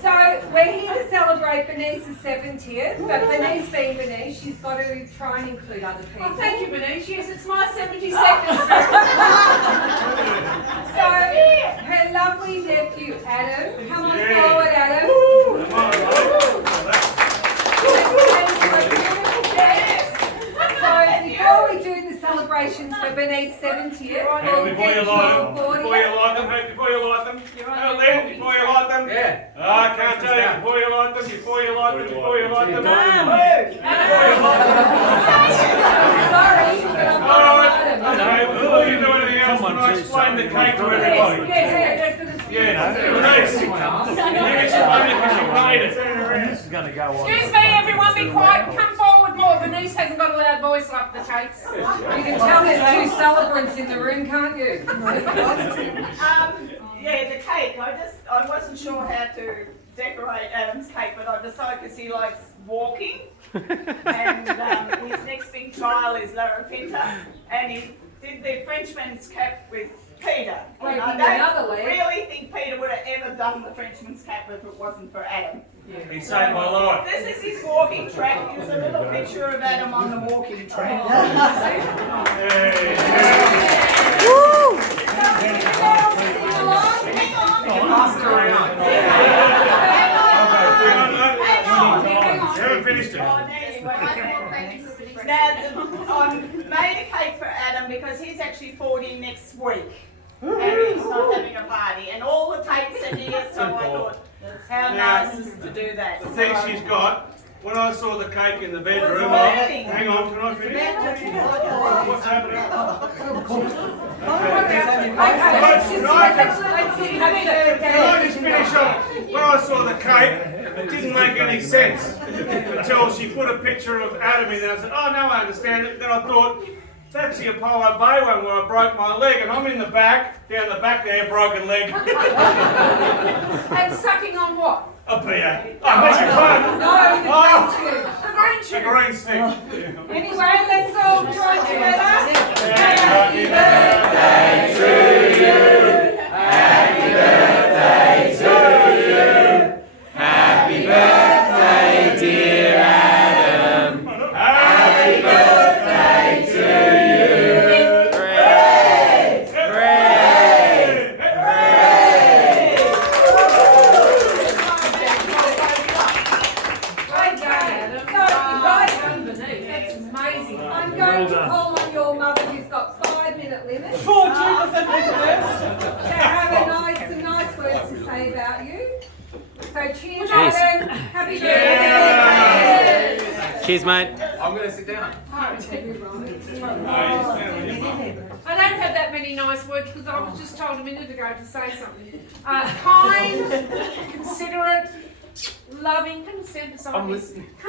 So we're here to celebrate Bernice's 70th, but Bernice being Bernice, she's got to try and include other people. Oh, thank you, Bernice. Yes, it's my 72nd. So her lovely nephew Adam, come on forward, Adam. So before we do the celebrations for Bernice's 70th, Before you light them, before you light them. Lynn, before you light them. Yeah. I can't tell you, before you light them, before you light them, before you light them. sorry, Okay, before you do anything else, can I explain the cake to everybody? Yeah, Bernice, you explain it because you made it. This is going to go on. Excuse me, everyone, be quiet. Come forward more. Bernice hasn't got a loud voice like the cakes. You can tell there's two celebrants in the room, can't you? Yeah, the cake. I wasn't sure how to decorate Adam's cake, but I decided because he likes walking, and his next big trial is Larapinta, and he did the Frenchman's cap with Peter. And I don't really think Peter would have ever done the Frenchman's cap if it wasn't for Adam. He saved my life. This is his walking track. Here's a little picture of Adam on the walking track. Haven't finished it. Now, I made a cake for Adam because he's actually 40 next week. And he's not having a party. And all the tapes are here, so I thought, how nice is to do that. The thing she's got, when I saw the cake in the bedroom, hang on, can I finish? What's happening? Can I just finish off? When I saw the cake, it didn't make any sense until she put a picture of Adam in there. I said, oh, no, I understand it. Then I thought, that's the Apollo Bay one where I broke my leg, and I'm in the back, down the back there, broken leg. And sucking on what? A beer. Oh, what's your fun? No, The green The sugar. green stick. anyway, let's all join together. Happy birthday to you. Happy birthday to you. Happy birthday, dear Adam. Happy birthday to you. Hooray! Hooray! That's amazing. I'm going to call on your mother, who's got 5-minute limit, to have some nice words to say about you. So cheers, Adam. Happy birthday. Cheers, mate. I'm going to sit down. I don't have that many nice words because I was just told a minute ago to say something. Kind, considerate, loving. Can you stand beside me? I'm listening. He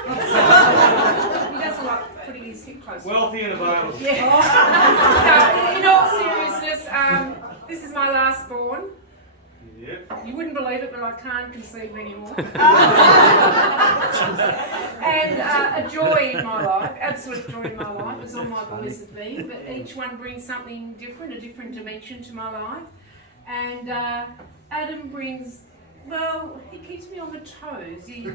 doesn't like putting his hip close. Wealthy and available. Yeah. No, in all seriousness, this is my last born. Yep. You wouldn't believe it, but I can't conceive anymore. And a joy in my life, absolute joy in my life, as all my boys have been. But each one brings something different, a different dimension to my life. And Adam brings, well, he keeps me on my toes. He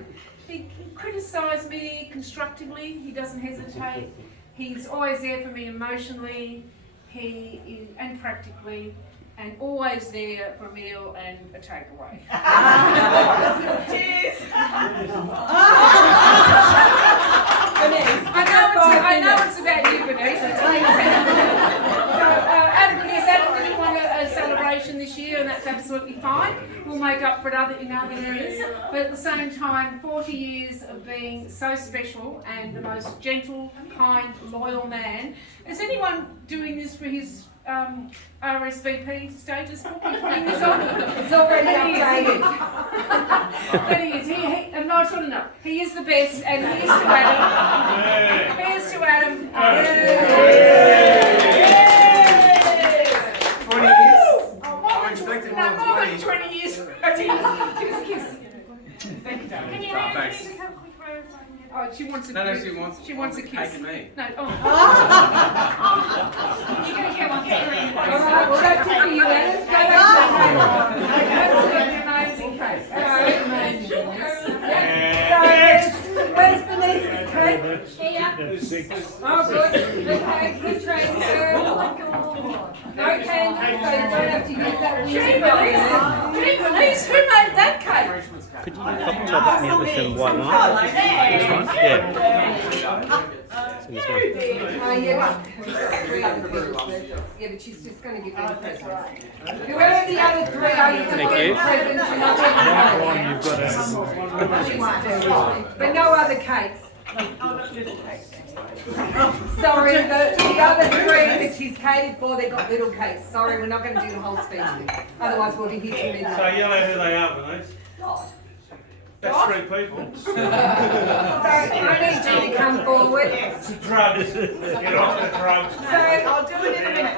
criticises me constructively. He doesn't hesitate. He's always there for me emotionally, and practically. And always there for a meal and a takeaway. Cheers! I know it's about you, Bernice. So, Adam didn't want a celebration this year, and that's absolutely fine. We'll make up for it in other areas. But at the same time, 40 years of being so special and the most gentle, kind, loyal man. Is anyone doing this for his RSVP status book and putting this on? It's already updated. But he is. And I want to know, he is the best, and here's to Adam. Here's to Adam. 20 years? I'm expecting more than 20 years. Give us a kiss. Can you Thanks. just have a quick word? Oh, she wants a No, kiss. She wants a kiss. Taking me. No, oh. You're going to get one. All right, well, that's it for you, Adam. Oh, good. Okay, good transfer. No candy, so you don't have to use that weird Berniece, who made that cake? Could you top me with some white wine? This one? Yeah. So this one. Oh, yeah, but 3 other people's birthdays. Yeah, but she's just going to give them a present. Whoever the other 3 are, you can Thank get you. a present. You're not getting a present. But no other cakes. Sorry, the other 3 that she's catered for, they got little cakes. Sorry, we're not going to do the whole speech. Otherwise, we'll be here till midnight. So you know who they are, Bernice? That's 3 people. So I need you to come forward. Drugs. Get off the drugs. So I'll do it in a minute.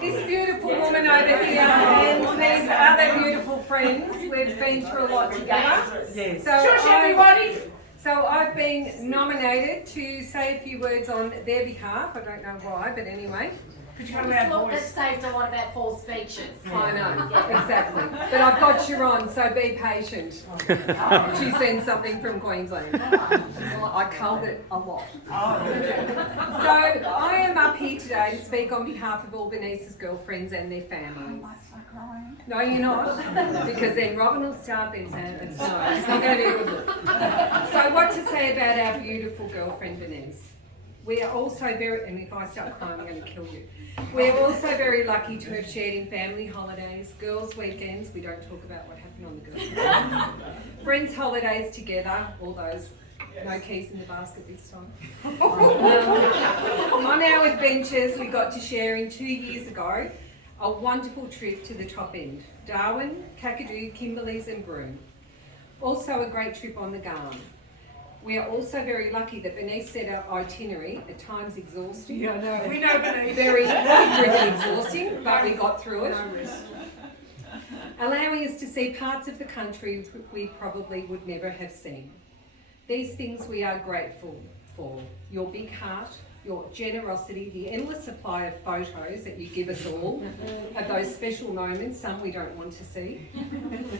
this beautiful woman over here and these other beautiful friends, we've been through a lot together. Yes. So Shush, everybody. So I've been nominated to say a few words on their behalf. I don't know why, but anyway. Could you come That around, boys? saved a lot of our false speeches. I know, exactly. But I've got you on, so be patient. She sends something from Queensland. I culled it a lot. So I am up here today to speak on behalf of all Bernice's girlfriends and their families. No, you're not, because then Robin will start then saying it's not going to be a good look. So what to say about our beautiful girlfriend Bernice? We are also very, and if I start crying, I'm going to kill you. We're also very lucky to have shared in family holidays, girls' weekends. We don't talk about what happened on the girls' weekend. Friends' holidays together, all those. No keys in the basket this time. On our adventures, we got to share in 2 years ago a wonderful trip to the top end. Darwin, Kakadu, Kimberley's and Broome. Also a great trip on the Garn. We are also very lucky that Bernice set our itinerary, at times exhausting. Yeah, I know. We know Bernice. Very really exhausting, but we got through it. Allowing us to see parts of the country we probably would never have seen. These things we are grateful for. Your big heart, your generosity, the endless supply of photos that you give us all of those special moments, some we don't want to see.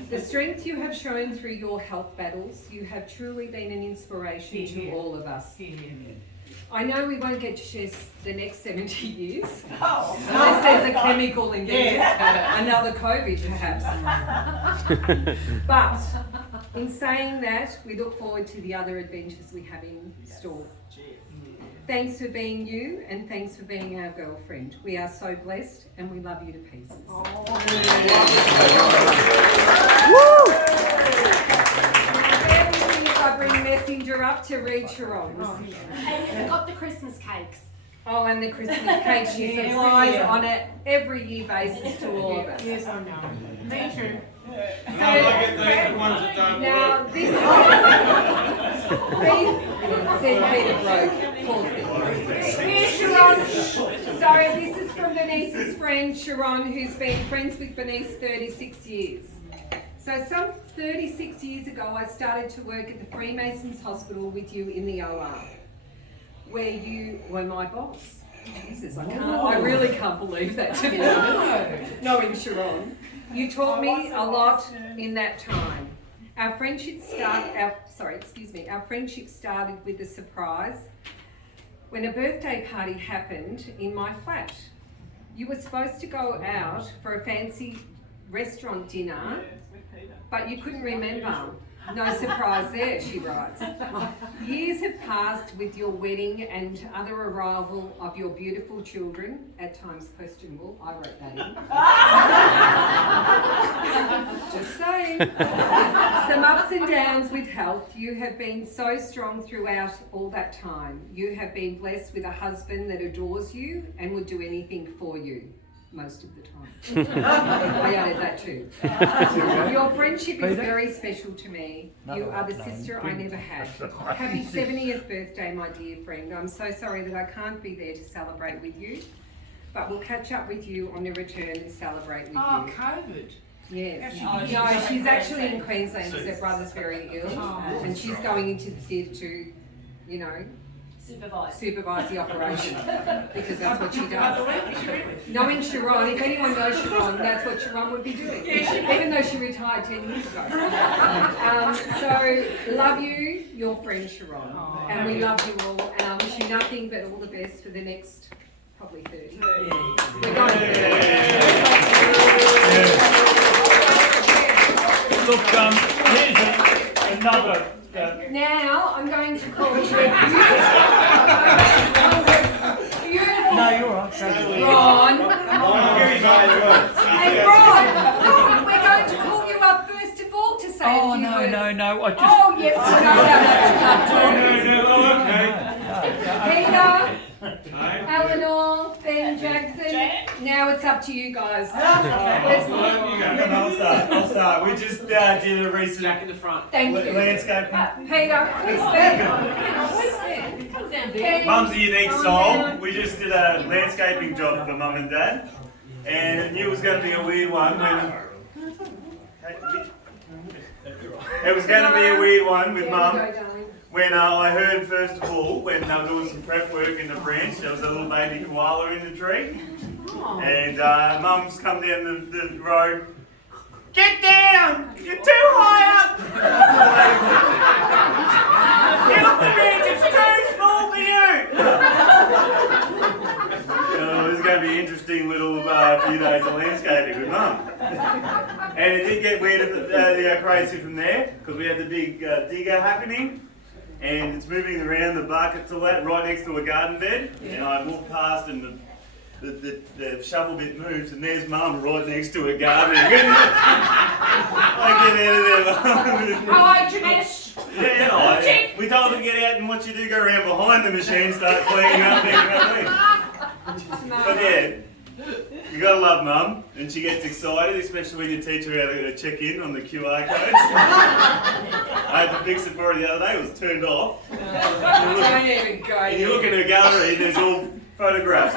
The strength you have shown through your health battles, you have truly been an inspiration to all of us. I know we won't get to share the next 70 years, unless there's a chemical invented, another COVID perhaps. But in saying that, we look forward to the other adventures we have in store. Thanks for being you, and thanks for being our girlfriend. We are so blessed, and we love you to pieces. I bring Messenger up to read Sharon's. And you forgot the Christmas cakes. Oh, and the Christmas cake she supplies on an every year basis to all of us. Yes, I know. Me too. And I get those ones that don't Now, work. this said Peter Bloke, Paul Here's Sharon. Sorry, this is from Bernice's friend Sharon, who's been friends with Bernice 36 years. So some 36 years ago, I started to work at the Freemasons Hospital with you in the OR, where you were my boss. Jesus, I really can't believe that, to be honest. Knowing Sharon. You taught me a lot in that time. Our friendship started with a surprise when a birthday party happened in my flat. You were supposed to go out for a fancy restaurant dinner, but you couldn't remember. No surprise there, she writes. Years have passed with your wedding and other arrival of your beautiful children, at times questionable. I wrote that in. Just saying. Some ups and downs with health. You have been so strong throughout all that time. You have been blessed with a husband that adores you and would do anything for you. Most of the time. I added that too. Your friendship is very special to me. You are the sister I never had. Happy 70th birthday, my dear friend. I'm so sorry that I can't be there to celebrate with you, but we'll catch up with you on the return and celebrate with Oh, you. COVID. Yes. No, she's actually in Queensland because her brother's very ill, and she's going into the theatre to, you know, supervise the operation, because that's what she does. Knowing Sharon, if anyone knows Sharon, that's what Sharon would be doing, even though she retired 10 years ago. So, love you, your friend Sharon, and we love you all, and I wish wish you nothing but all the best for the next probably 30. Yeah. We're going Look, here's another. Now I'm going to call you. Beautiful. No, you're right. Ron. Hey Ron, we're going to call you up first of all to say a few words. No. I just. Oh yes, No. Peter, Eleanor, Ben Jackson. Now it's up to you guys. Where's mine? I'll start. We just did a recent Jack in the front. Thank you. landscape. Peter, who's Ben? Who's Ben? Mum's a unique soul. We just did a landscaping job for Mum and Dad, and I knew it was going to be a weird one when. It was going to be a weird one with Mum. When I heard, first of all, when they were doing some prep work in the branch, there was a little baby koala in the tree. And Mum's come down the road. Get down! You're too high up! Get off the bench, it's too small for you! It was going to be an interesting little few days of landscaping with Mum. And it did get weird, crazy from there, because we had the big digger happening. And it's moving around the bucket to that right next to a garden bed. And I walked past and the shovel bit moves and there's Mum right next to a garden. I get out of there. Hi, Janesh. Yeah, we told her to get out and what you do, go around behind the machine, start cleaning up, But yeah, you gotta love Mum, and she gets excited, especially when you teach her how to check in on the QR codes. I had to fix it for her the other day, it was turned off. Don't even go. And you look in her gallery and there's all photographs.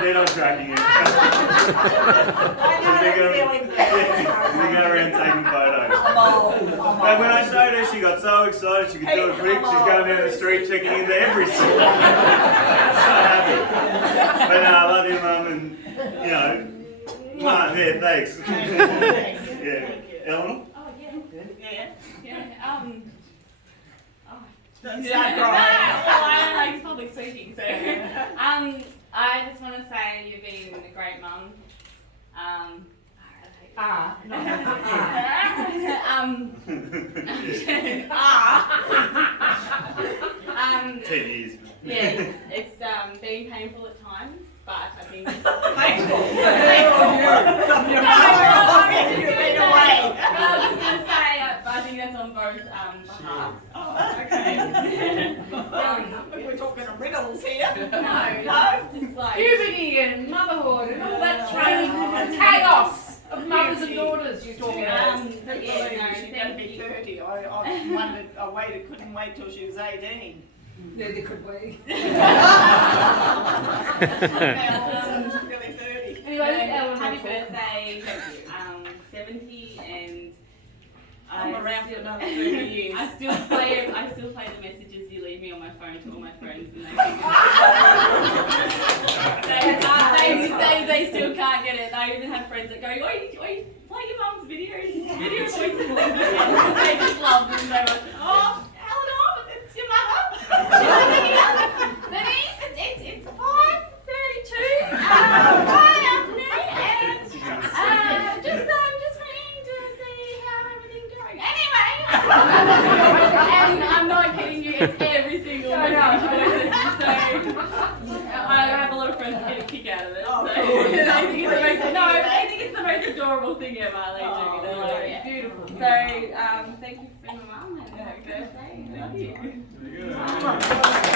They're not tracking it. They go around taking photos. But when I showed her, she got so excited she could do it quick. She's going down the street checking into every store. So happy. But no, I love you, Mum, and you know, yeah, thanks. Yeah, Eleanor. Don't Yeah, start crying. I don't like public speaking, so I just want to say you've been a great mum. Yeah, it's been painful at times, but I think it's Painful. I was just going to say, but I think that's on both behalves. Okay. We're talking riddles here. No, just like Puberty and motherhood and all that training chaos of mothers and daughters you're talking about. She's going to be 30. I couldn't wait till she was 18. Neither could we. Now she's really 30. Anyway, Ellen, happy birthday, 70, and I'm around for another 30 years. I still play the messages you leave me on my phone to all my friends, and they still can't get it. They even have friends that go, oi, play your mum's video voices. They just love them so much. Oh, Eleanor, it's your mother. Berniece, it's 5:32. Friday afternoon, and just ringing to see how everything's going. Anyway, and I'm not kidding you, it's every single message voice. So I have a lot of friends that get a kick out of it. So I think it's the most adorable thing ever. They do. They're like, beautiful. So thank you for being my mum and happy birthday. Love you.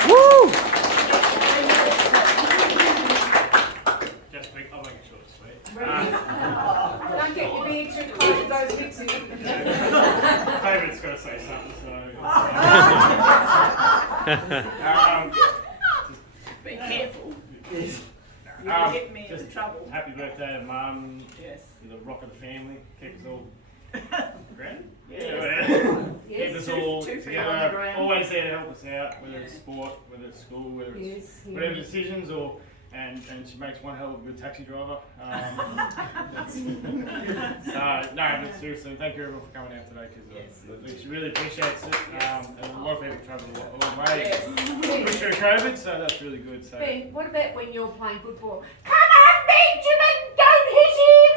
Woo! Just I'll make it short and sweet. Don't get your being too close to those mixing. Favourite's got to say something, so. Be careful. You'll get me into trouble. Happy birthday to Mum. Yes. You're the rock of the family. Keep us all grand. Yes. Keep us all Two feet on the together. ground. Always there to help us out, whether it's sport, whether it's school, whether it's whatever decisions or. and she makes one hell of a good taxi driver. So, no, but seriously, thank you everyone for coming out today, because she really appreciates it. And a lot of people travel a long way through COVID, so that's really good. So. Ben, what about when you're playing football? Come on, Benjamin, don't hit him!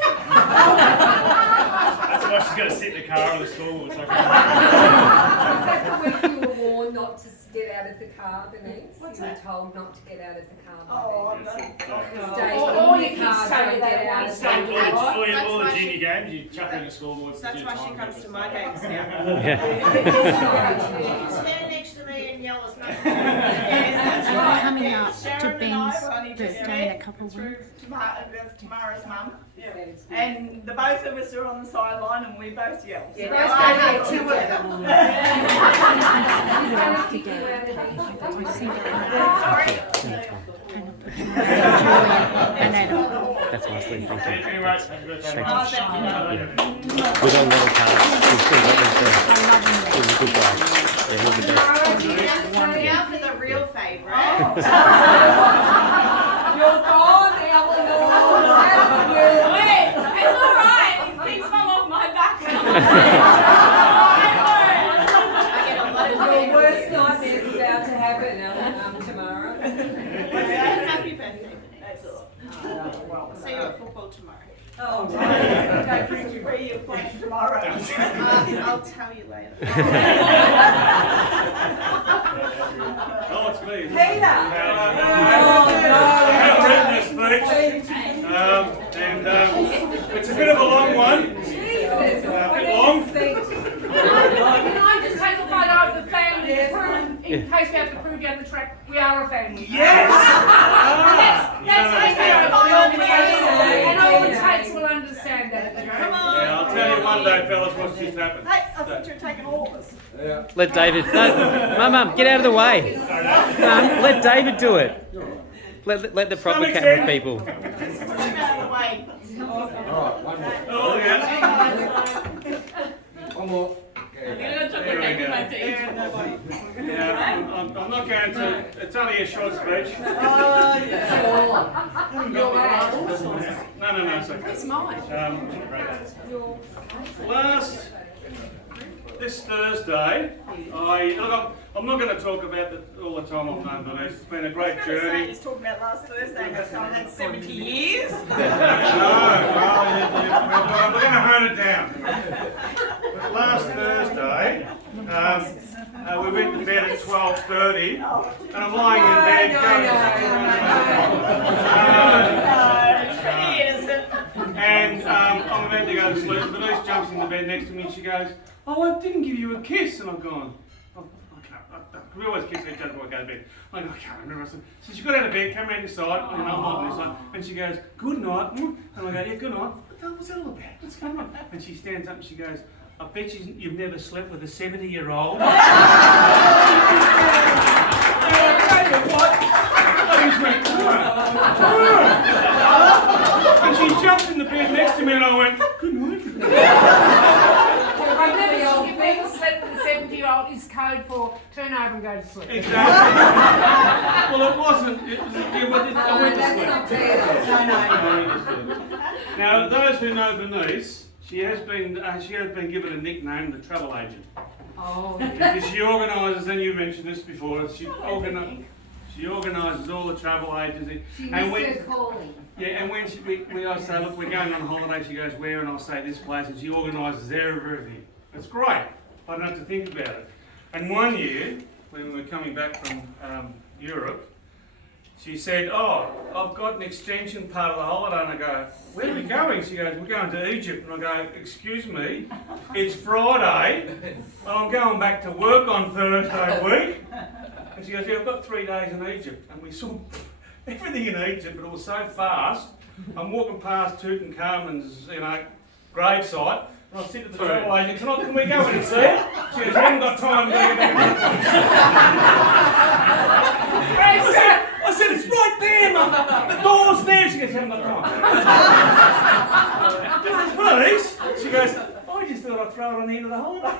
That's why she's got to sit in the car or the school. It's like, Is that the week you were warned not to get out of the car, Bernice? What's You were that? told not to get out of the car. Oh, no. Stay All in your the kids car, tell you don't they get don't out want of to the stay car. there. all the why junior games, you chuck in the scoreboards. That's why she comes to my games now. Yeah. Stand next to me and yell as much. Yes, that's We're right. coming up Sharon to and I Ben's were only just birthday in a met couple of through weeks. Tamara's mum. And the both of us are on the sideline and we both yell. Yeah, So both I go have there to- together. And Adam. That's nicely. Thank you. Anyway, happy birthday. Thank Oh, thank you. We got a lot of cards. We've still got them too. He's a good guy. Yeah, he's the best. Now for the real favourite. You're gone, Eleanor. Haven't you? Wait, it's alright. Things come off my back. I get a lot of Your worst nightmare is about to happen tomorrow. Happy birthday. See you at football tomorrow. Oh, Where are you playing tomorrow? I'll tell you later. Oh, it's me. Peter! I have written this speech, and it's a bit of a long one. Jesus, A what bit is long. this Can I just take a photo of the family to prove, in case we have to prove down the track, we are a family. Yes! That's okay. And all the takes will understand that. Come on. Yeah, I'll tell you one day, fellas, what's just happened. Hey, I thought you were taking all of us. Let David. No, Mum, get out of the way. Let David do it. Let the proper camera people. Put him out of the way. Oh, yeah. One more. I'm gonna chuck the cake in my teeth. Yeah, I'm not going to. It's only a short speech. No, it's okay. It's mine. This Thursday, I'm not going to talk about all the time I've known Bernice. It's been a great journey. He's talking about last Thursday, but someone had 70 years. No, we're going to hone it down. But last Thursday, we went to bed at 12:30, and I'm lying in bed It's pretty innocent. and I'm about to go to sleep. Bernice jumps in the bed next to me and she goes, "Oh, I didn't give you a kiss." And I've gone, "Oh, I can't. We always kiss each other before we go to bed." I go, "I can't remember." I said, so she got out of bed, came around this side, and I'm on this side, and she goes, "Good night." And I go, "Yeah, good night." What the hell was that all about? What's going on? And she stands up and she goes, "I bet you've never slept with a 70-year-old. And she jumped in the bed next to me and I went, "Good night." I've never slept with a 70-year-old is code for turn over and go to sleep. Exactly. Well, it wasn't. I went to sleep. That's not bad. Now, those who know Bernice, she has been given a nickname, the travel agent, Oh, because she organises. And you mentioned this before. She organises all the travel agencies. she And missed when, her calling. yeah, and when I say, "Look, we're going on holiday," she goes, "Where?" And I'll say, "This place," and she organises everything. It's great. I don't have to think about it. And one year, when we were coming back from Europe, she said, "Oh, I've got an extension part of the holiday." And I go, "Where are we going?" She goes, "We're going to Egypt." And I go, "Excuse me, it's Friday, and I'm going back to work on Thursday week." And she goes, "Yeah, I've got 3 days in Egypt." And we saw everything in Egypt, but it was so fast. I'm walking past Tutankhamun's, gravesite, and I said to the travel agent, "Can we go in and see it?" She goes, "You haven't got time to go back." I said, "It's right there, Mum. The door's there." She goes, "You haven't got time." Please? She goes, "I just thought thought I'd throw it on the end of the holiday.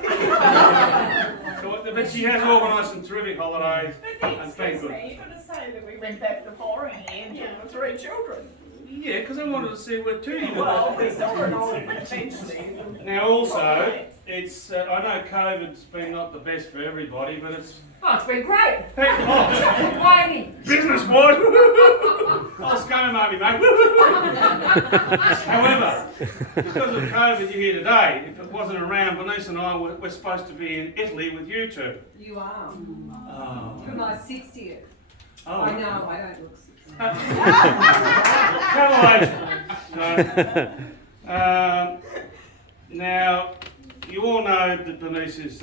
But she has organised some terrific holidays. And thank Excuse good. me, you've got to say that we went back the following year and took the 3 children. Yeah, because I wanted to see where 2 you Well, we were. saw it all eventually. Now also, it's I know COVID's been not the best for everybody, but it's Oh, it's been great. hey, business wise. I'll scone maybe, mate. However, because of COVID you're here today, if it wasn't around, Berniece and I we're supposed to be in Italy with you two. You are. Oh. For my 60th. Oh. I know, I don't look 60. Now, you all know that Berniece is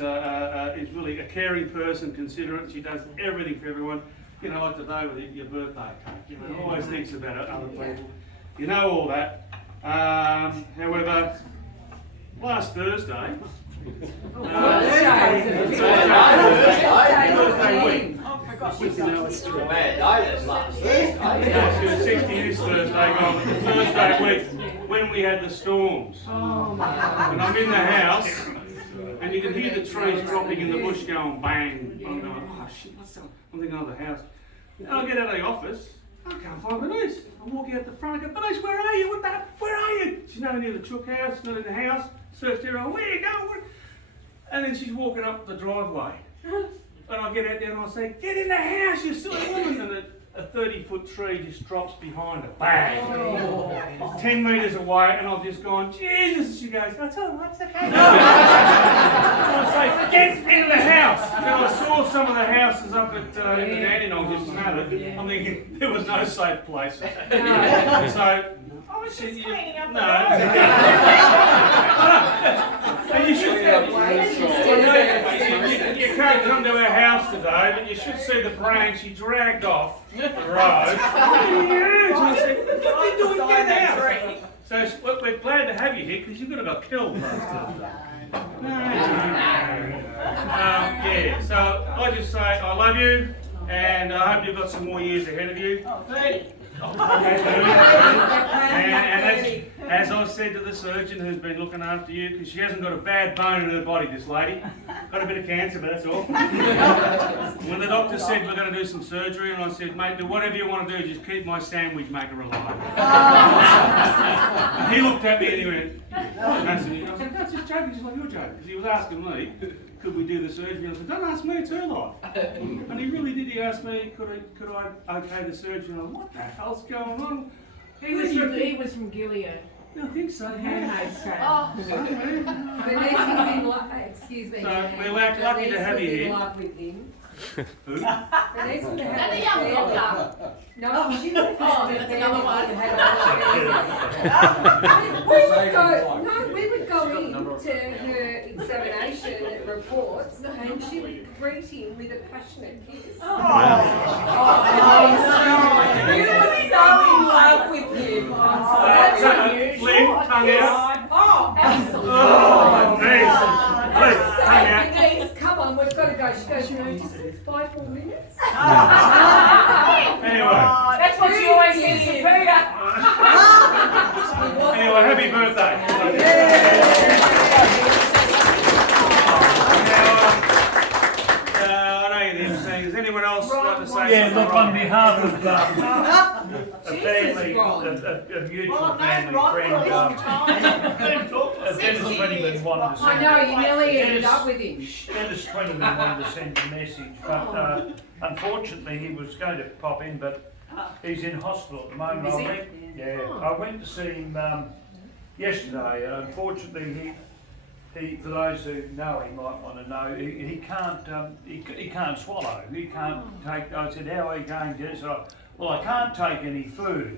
really a caring person, considerate. She does everything for everyone. You know, like today with your birthday cake. You know, always thinks about other people. You know all that. However, last Thursday. Yeah, she was 60 this Thursday gone. Thursday week when we had the storms. And I'm in the house and you can hear the trees dropping in the bush going bang. I'm going, oh shit, what's that? I'm thinking of the house. And I get out of the office, I can't find Berniece. I'm walking out the front, I go, Berniece, where are you? Where are you? She's not near the chook house, not in the house. Searched everywhere, where you going? And then she's walking up the driveway. And I get out there and I say, get in the house, you silly woman. And a 30-foot tree just drops behind her. Bang! 10 metres away, and I've just gone, Jesus! She goes, that's all right, it's okay. I say, get in the house! And I saw some of the houses up at in the Dandenong just smothered. I'm thinking, there was no safe place. So, I was just cleaning up the no. road. And you should you can't come to our house today, but you should see the brain she dragged off the road. So I said, what are you doing? Get out! So we're glad to have you here because you could have got killed last Thursday. Yeah, so I just say I love you and I hope you've got some more years ahead of you. Oh, 30. And as I said to the surgeon who's been looking after you, because she hasn't got a bad bone in her body, this lady. Got a bit of cancer, but that's all. When the doctor said we're going to do some surgery, and I said, mate, do whatever you want to do, just keep my sandwich maker alive. And he looked at me and he went, I said, that's just joking, just like you're joking. Because he was asking me, could we do the surgery? And I said, don't ask me, it's her life. And he really did. He asked me, could I okay the surgery? And I went, what the hell's going on? He was from Gilead. I think so. Handmade cake. Berniece is in love, excuse me. So we're lucky to have you Berniece was in here. love with him. Who? Bernice would have Is that had the a young fair- doctor? No, she would have Oh, had that's a another one. we would go into her examination reports and she would greet him with a passionate kiss. You were so in love with him. Flynn, tongue out. Oh, absolutely. Oh, please. Please, tongue out. Bernice, come on, we've got to go. She goes, no, just 5 more minutes. Anyway. That's what she always says to Peter. Anyway, happy birthday. I know you're the MC. Does anyone else like to say something? Yeah, look, on behalf of a family, a mutual family friend, Dennis Twentyman wanted to I send. know, you nearly ended up with him. Dennis Twentyman wanted to send a message, but unfortunately he was going to pop in, but he's in hospital at the moment. Is he? I went to see him yesterday. Unfortunately, he, for those who know, he might want to know, he can't swallow. He can't take. I said, how are you going, Dennis? Well, I can't take any food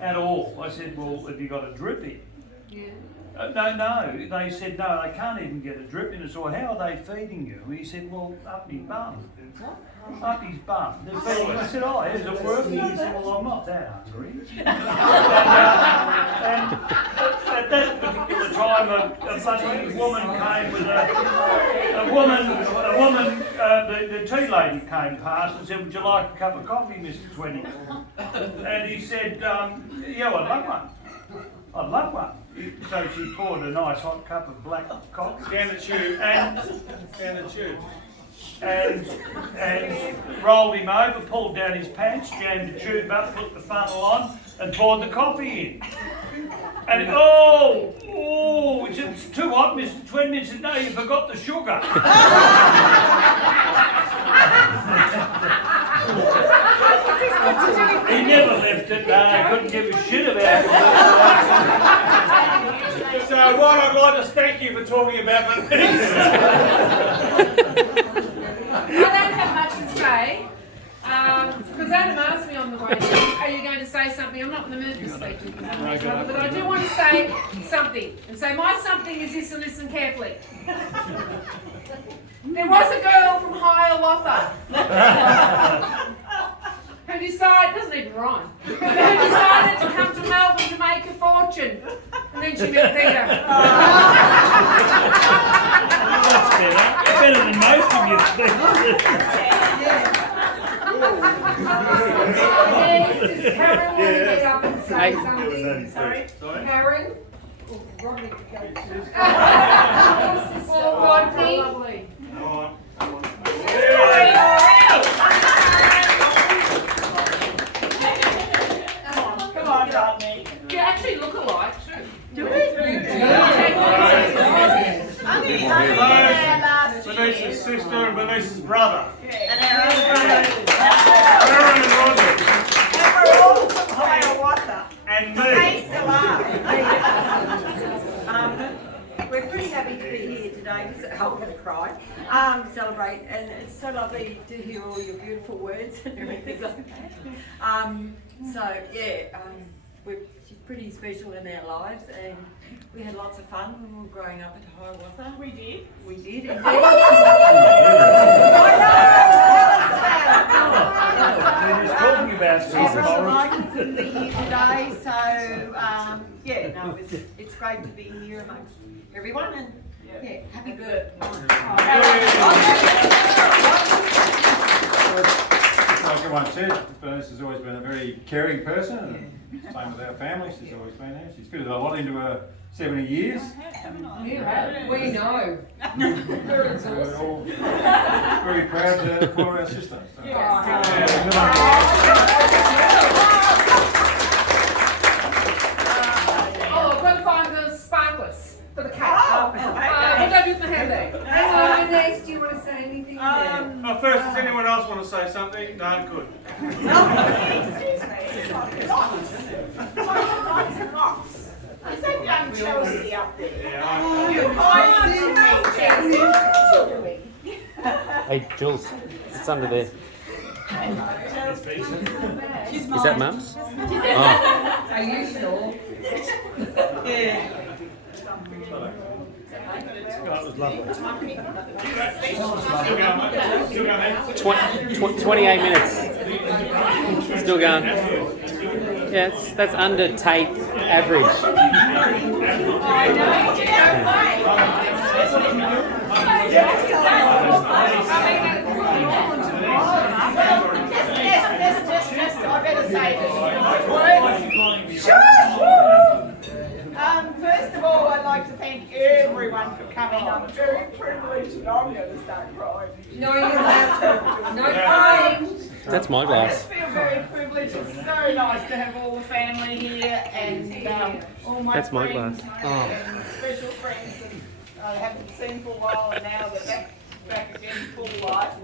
at all. I said, well, have you got a drip in? Yeah. No. They said, no, they can't even get a drip in. I said, well, how are they feeding you? He said, well, up his bum. Up his bum. They're feeding. I said, oh, is it working? He said, well, I'm not that hungry. And at that particular time, a funny woman came with the tea lady came past and said, would you like a cup of coffee, Mr. Twenty? And he said, yeah, I'd love one. I'd love one. So she poured a nice hot cup of black coffee. Down the tube. And Down the tube. and rolled him over, pulled down his pants, jammed the tube up, put the funnel on, and poured the coffee in. And it's too hot, Mr. Twinman said, no, you forgot the sugar. He never left it, I couldn't give a shit about it. So, Ron, I'd like to thank you for talking about Berniece. I don't have much to say, because Adam asked me on the way here, are you going to say something? I'm not in the mood for speaking, but I do want to say something. And so my something is this, and listen carefully. There was a girl from Hiawatha who decided, doesn't even rhyme, who decided to come to Melbourne to make a fortune. And then she met Peter. That's better than most of your things. Karen wanted to get up and say something. Sorry? Karen? Rodney. Or Rodney? Lovely. Come on, Rodney. You actually look alike too. Do we? Bernice's sister and Bernice's brother. And our other brother. Aaron and Rodney. And we're all from Hiawatha. And me. They still are. We're pretty happy to be here today. I'm going to cry. Celebrate, and it's so lovely to hear all your beautiful words and everything like that. She's pretty special in our lives, and we had lots of fun when we were growing up at Hiawatha. We did. We did indeed. We're just talking about Our brother Jesus. Michael couldn't be here today, so it's great to be here amongst everyone, and happy birthday. Like everyone said, Bernice has always been a very caring person, and same with our family, she's always been there. She's fitted a lot into her 70 years. We know. We're exhausted. We're all very proud to call her our sister. So. Oh, I've got to find the sparklers for the cake. Oh, What do I do with my handbag? Next, do you want to say anything? First, does anyone else want to say something? No, good. Excuse me. Lots and lots. Is that young Chelsea up there? Yeah, You guys Hey, Jules, it's under there. Is that Mum's? Oh. Are you sure? That was lovely. Still going, mate. 28 minutes. Still going. Yeah, that's under Tate average. I better say this. First of all, I'd like to thank everyone for coming. I'm very privileged, and I'm going to start crying. No, you're allowed to. No crying. That's my I glass. just feel very privileged. It's so nice to have all the family here and all my That's my friends, glass. and special friends that I haven't seen for a while, and now they're back again full life.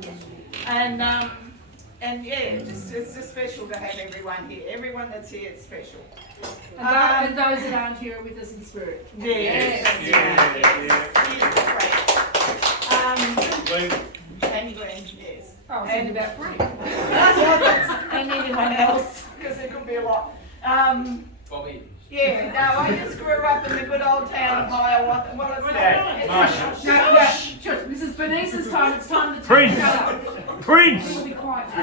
And it's just special to have everyone here. Everyone that's here is special. And those that aren't here are with us in spirit. Yes. And Glenn, yes. Oh, I was about Frank. And anyone else, because there could be a lot. Bobby. Yeah, no, I just grew up in the good old town of Hiawatha. Well, it's This is Bernice's time. It's time to Prince. shut up. Prince! We'll be quiet. I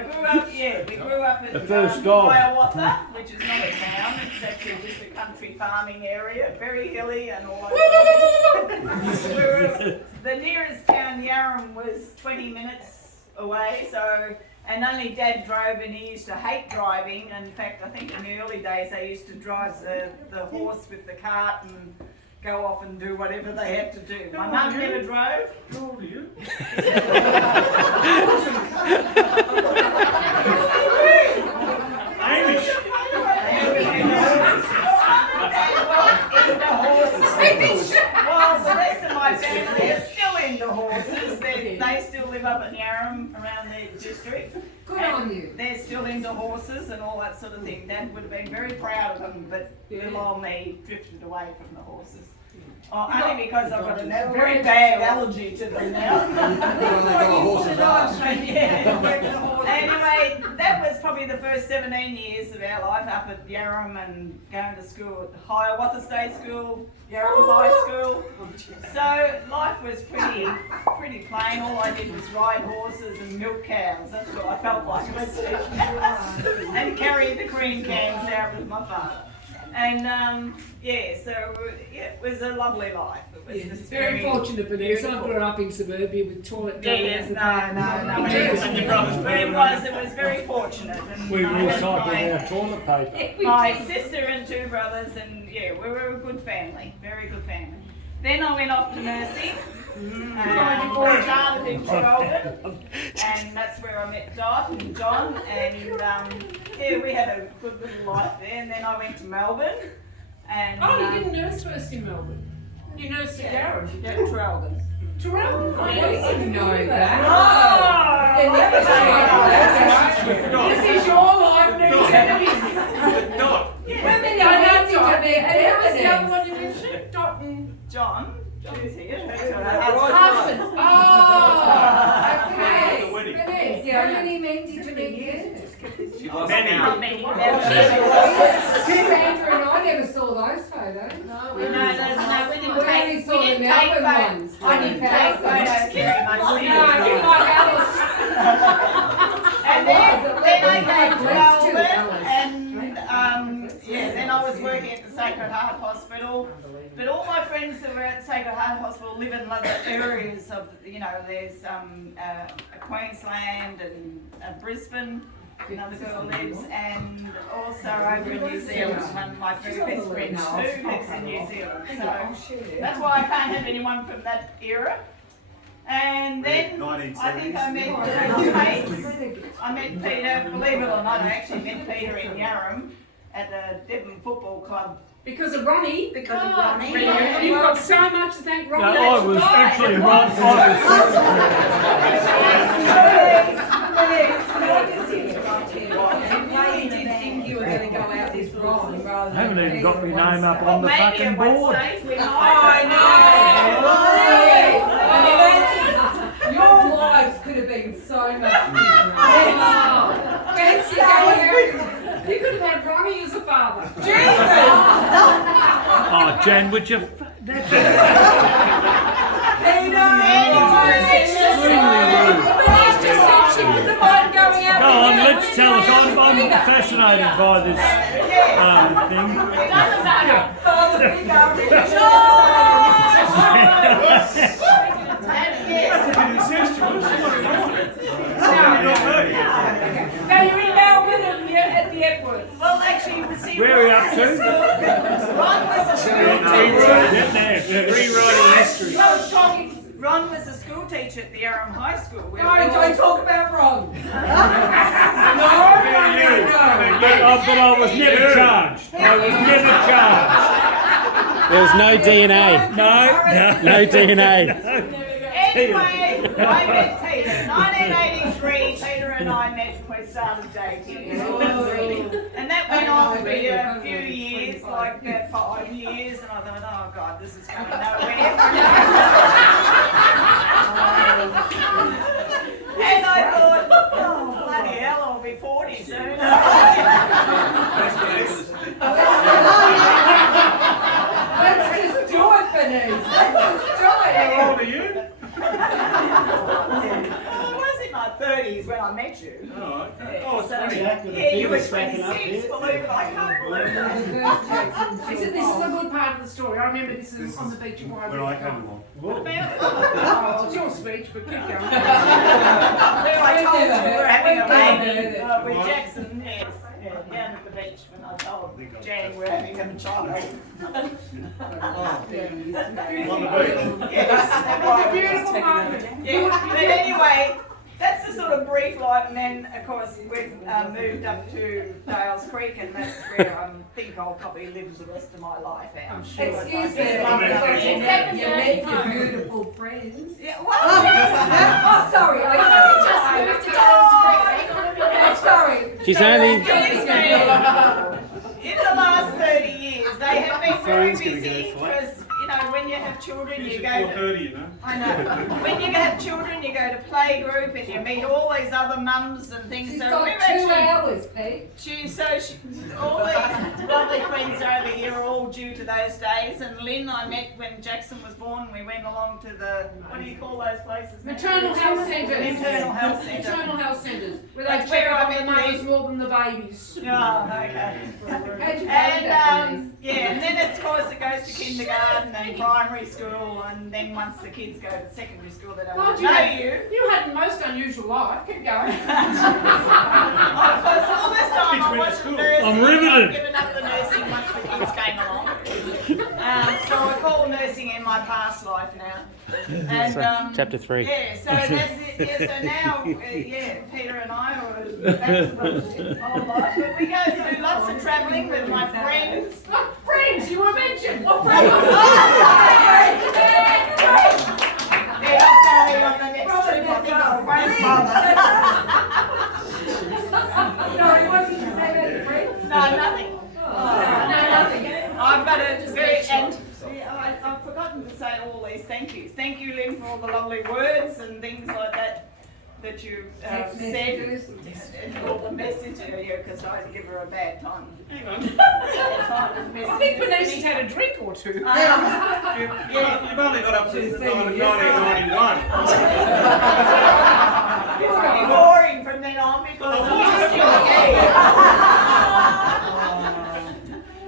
grew up, we grew up in The first dog. Hiawatha, which is not a town, it's actually just a country farming area, very hilly and all over. The nearest town, Yarram, was 20 minutes away, so And only Dad drove, and he used to hate driving. And in fact, I think in the early days they used to drive the horse with the cart and go off and do whatever they had to do. My mum never drove. How old are you? Amish. Well, the rest of my family are still into horses. They still live up in Yarram, around the district. Good on you. They're still into horses and all that sort of thing. Dad would have been very proud of them, but little old me drifted away from the horses. Oh, only because I've got a very bad allergy to them now. Anyway, that was probably the first 17 years of our life up at Yarram and going to school at Hiawatha State School, Yarram High School. So life was pretty plain. All I did was ride horses and milk cows. That's what I felt like I was doing. And carry the cream cans out with my father. And so it was a lovely life. It was just very fortunate, Berniece. I grew up in suburbia with toilet Yes, no. It was very fortunate. And We recycled our toilet paper. my sister and two brothers, and we were a good family, very good family. Then I went off to Mercy. And I started in Traralgon, and that's where I met Dot and John, and we had a good little life there. And then I went to Melbourne, and Oh, you didn't nurse first in Melbourne. You nursed at Yarram. yeah, Traralgon. Traralgon. I didn't know that. This is your life, new eternity. Dot. I know Dot. And who was the other one you mentioned? Dot and John. Who's here? husband. Oh, okay. The wedding. Berniece, how many men did you meet there? Many. Sandra and I never saw those photos. No, we didn't We only saw the Melbourne ones. I didn't take photos very much. No, you like Alice. And then I came to Let's do Melbourne, Alice. and then I was working at the Sacred Heart Hospital. But all my friends that were at Sacred Heart Hospital live in other areas of, there's Queensland and Brisbane. Another girl lives, and also over in New Zealand. One of my very best friends too lives in New Zealand. So that's why I can't have anyone from that era. And then I think I met I met Peter, believe it or not, I actually met Peter in Yarram at the Devon Football Club. Because of Ronnie. Because of Ronnie. You've got so much to thank Ronnie. No, I was actually You were going to go out this wrong rather than. I haven't even got my name up on the fucking board. Your lives could have been so much different. You could have had Ronnie as a father. Oh, Jen, would you? Go on, let's tell us. I'm fascinated by this thing. Now you're in Melbourne and you're at the Epworth. Well, actually, you see, Where are you up to? Rewriting history. Ron was a school teacher at the Yarram High School. No, don't talk about Ron. But I was never charged. There was no DNA. No DNA. Anyway, I met Peter. 1983, Peter and I met and we started dating. And that went on for a few years, like about 5 years, and I thought, oh God, this is going nowhere. And I thought, oh bloody hell, I'll be 40 soon. Let's just do it, Berniece. Let's just do it. How old are you? I was in my 30s when I met you. Oh, okay. Yeah, Oh, so Yeah, you were 26, believe it, I can't believe that. This is a good part of the story. I remember this is on the beach of When I came along. Oh, it's your speech, but keep going. Where I told you we were having a baby with Jackson, yes. Yeah, down at the beach when I told Jan we're having a child. On the Yes. It's a beautiful moment. Yeah, but anyway, that's the sort of brief life, and then of course we've moved up to Dales Creek, and that's where I think I'll probably live the rest of my life out. I'm sure. Excuse me, you met your beautiful friends. Yeah, Oh, sorry. I Just moved to Dales Creek. I'm sorry. She's only. In the last 30 years, they have been very busy because, you know, when you have children, you go to, 4:30, you know. I know. When you have children, you go to playgroup and you meet all these other mums and things. She's so got we've 2 actually, hours, Pete. all these lovely friends over here are all due to those days. And Lynn, I met when Jackson was born. We went along to the, what do you call those places? Maternal health centres. Maternal health centre. Maternal health centres. Where they That's check where up I on the met mothers Lynn. more than the babies. Oh, okay. And yeah, and then of course it goes to kindergarten and primary school, and then once the kids go to secondary school, they don't God, want to know you. You had the most unusual life. Keep going. Because all this time I wasn't nursing. I'm riveted. I'd given up the nursing once the kids came along. So I call nursing in my past life now. And Chapter 3. yeah, so that's it. Yeah, so now, yeah, Peter and I are back to the whole life. But we go to do lots of travelling with my friends. Friends, you were mentioned. What friends? Yeah, on the next trip, I think I'll grandfather. Sorry, what did you say about your friends? No, nothing. No, nothing. I've got a very, and I've forgotten to say all these thank yous. Thank you, Lynn, for all the lovely words and things like that that you Text said. messages. And all the messages here, because I had to give her a bad time. Hang on. I think Bernice's had a drink or two. Yeah. You've only got up to 1991. It's pretty boring from then on because I'm just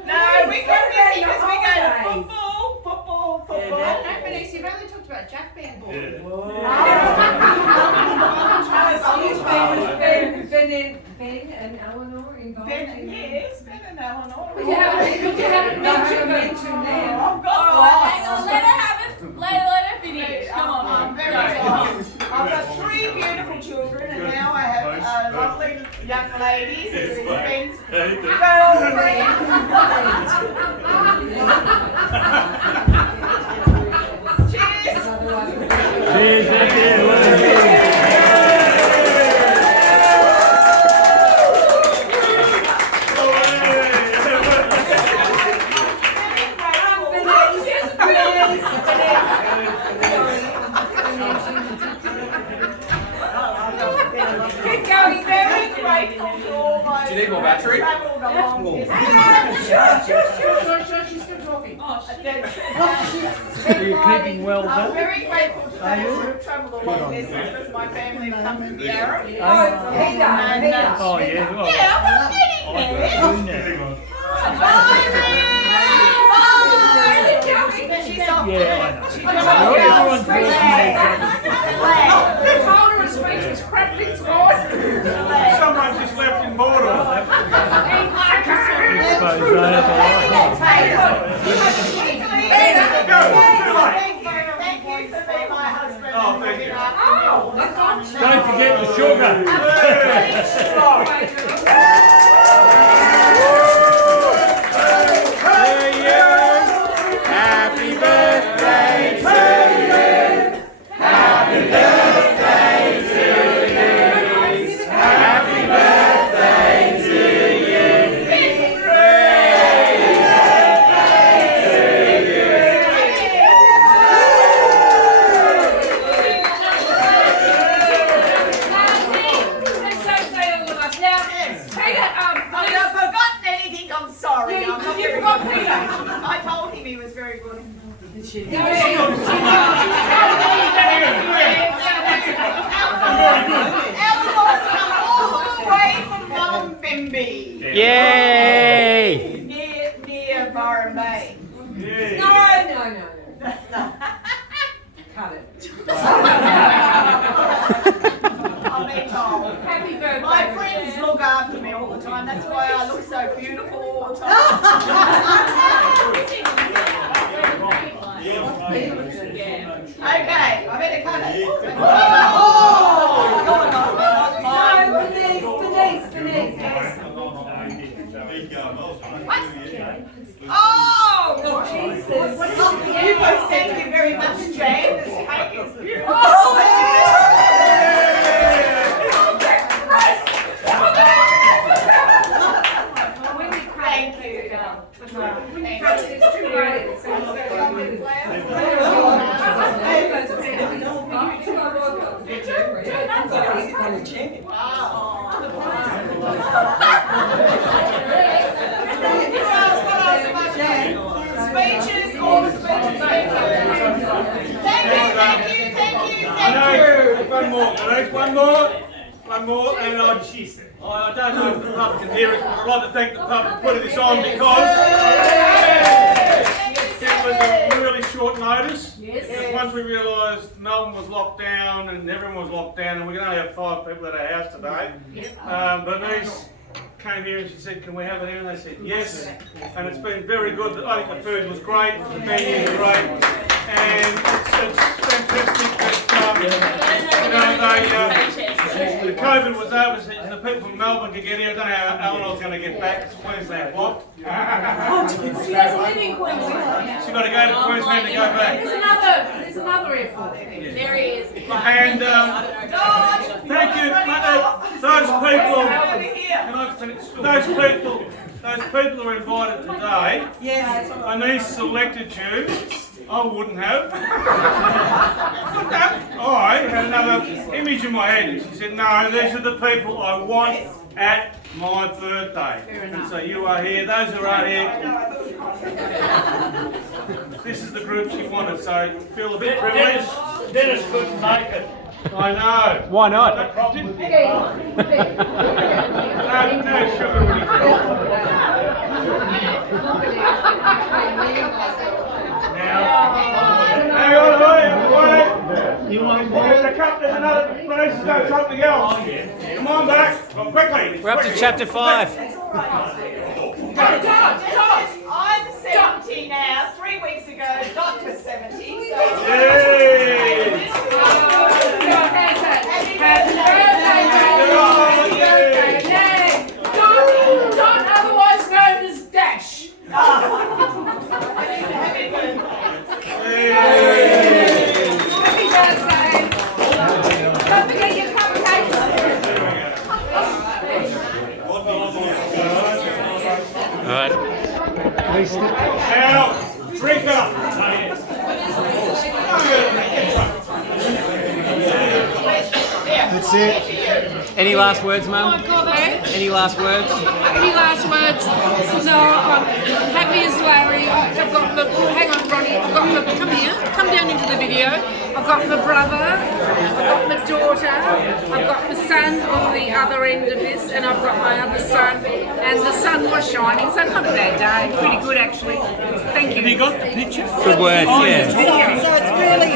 No, we get busy because we go to football. No, Bernice, you've only talked about Jack being born. Ben and Eleanor involved in Yes, Ben and Eleanor. You haven't mentioned them. I've got Hang on, let her finish. Come on, I'm very close. I've got 3 beautiful children, and now I have lovely young ladies as friends, girlfriends. Cheers. Cheers, Do you need more battery? Sure, she's still talking. Are you keeping well I'm done? very grateful to those who have travelled a long distance because my family come from Yarra. Peter. Oh, yeah. Well, Yeah, I'm getting there. doing that. She's off Yeah, I know. She's Everyone's voicing The toner and speech was crap, it's gone. Someone just left in boredom. Thank you for being my husband. Oh, thank you. Don't forget the sugar. Happy birthday to you. Happy birthday to you. Happy birthday to you. Happy I've forgotten anything, I'm sorry. Yeah, I'm not you very forgot good. Peter. I told him he was very good. Eleanor's come all the way from Melbourne Yay! Near Byron Bay. Yeah. No. Cut it. I'm being told. Happy birthday. My friends look after me all the time. That's why I look so beautiful all the time. Okay, I better cut it. Berniece. Oh, Jesus. Thank you very much, Jane. This cake is beautiful. Thank you. It's too great. It sounds so Speeches, all the speeches. Thank you. One more, and I don't know if the pub can hear it, but I'd like to thank the pub for putting this on because it was a really short notice. Because once we realised Melbourne was locked down and everyone was locked down, and we can only have 5 people at our house today, Berniece came here and she said, "Can we have it here?" And they said yes, and it's been very good. I think the food was great, the venue was great, and it's fantastic that the COVID was over, so the people from Melbourne could get here. I don't know how Eleanor's going to get back. It's Queensland blocked. She doesn't live in Queensland. She's got to go to Queensland to go back. There's another airport. There he is. And thank you, those people. Can I finish? Those people who were invited today. Yes. Berniece selected you. I wouldn't have. I had another image in my head, and she said, "No, these are the people I want at my birthday." And so you are here. Those who are here. This is the group she wanted. So feel a bit privileged. Dennis couldn't make it. I know. Why not? No sugar when you hang on, wait. You want there's a cup, there's another place to go, something else. Come on back, well, quickly. We're up to chapter 5. I'm 70 now. 3 weeks ago, Dot was 70. So Yay! Don, otherwise known as Dash. happy birthday. Happy birthday. Don't forget your cupcakes. All right. Now, drink up. That's it. Any last words, Mum? Any last words? Any last words? No, I'm happy as Larry. I've got the, hang on Ronnie, I've got the, come here, come down into the video. I've got my brother, I've got my daughter, I've got my son on the other end of this, and I've got my other son, and the sun was shining, so not a bad day, pretty good actually. Thank you. Have you got the picture? Good words, yeah. So it's really